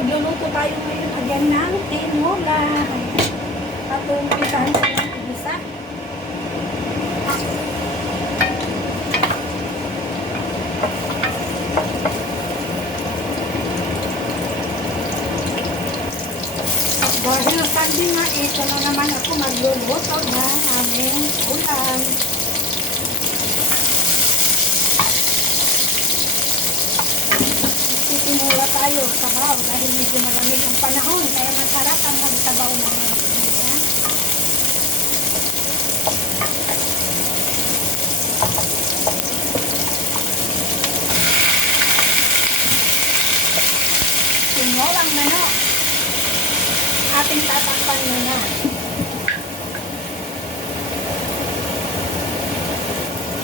magluluto tayo ngayon again ng tinola. At umpisahan ko ng isa. Dahil sabi nga, ito na naman ako magluluto ng aming ulam. Titimula tayo sabaw dahil medyo malamig ang panahon, kaya masarap ang magsabaw naman. Ayan. Tinolang manok. Ating tatakpan muna.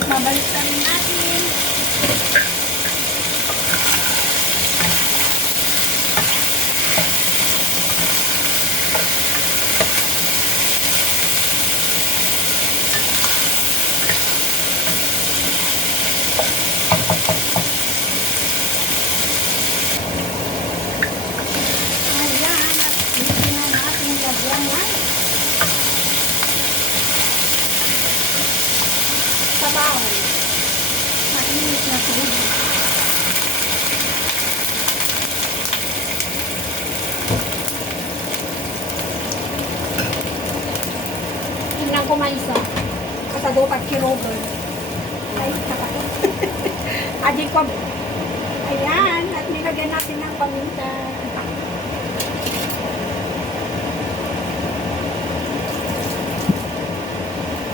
Mabalikan natin. Sabaw. Mainit na tubig. Tingnan ko maisa. Kasadupat kilogram. Ay, nakakot. Adik ko. Ayan. At nilagyan natin ng paminta.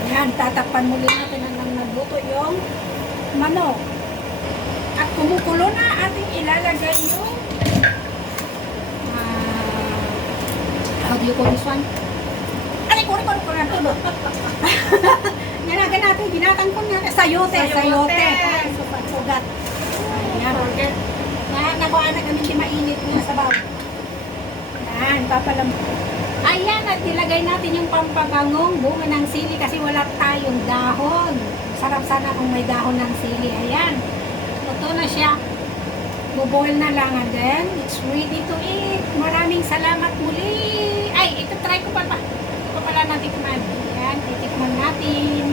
Ayan. Tatakpan muli natin hanggang nagluto yung manok. At kumukulo na ating ilalagay yung how do you call this one? Aray ko na tulo. Ganagan natin, ginatangkon natin. Sayote. Sugat. Ayan. Nakuha na kami di mainit na sabaw. Ayan, papalam. Ayan, at nilagay natin yung pampabangong bunga ng sili kasi wala tayong dahon. Sarap sana kung may dahon ng sili. Ayan. Luto na siya. Buboil na lang and then it's ready to eat. Maraming salamat muli. Ay, ito try ko pa. Ito pala natin kuman. Ayan, titikman natin.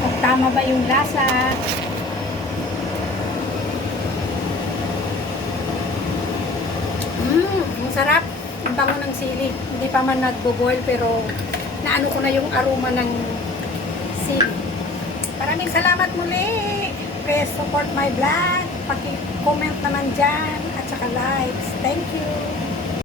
Kung tama ba yung lasa. Ang sarap. Ang bango ng sili. Hindi pa man nagbo-boil pero naano ko na yung aroma ng sili. Maraming salamat muli. Please support my vlog. Paki-comment naman dyan at saka likes. Thank you.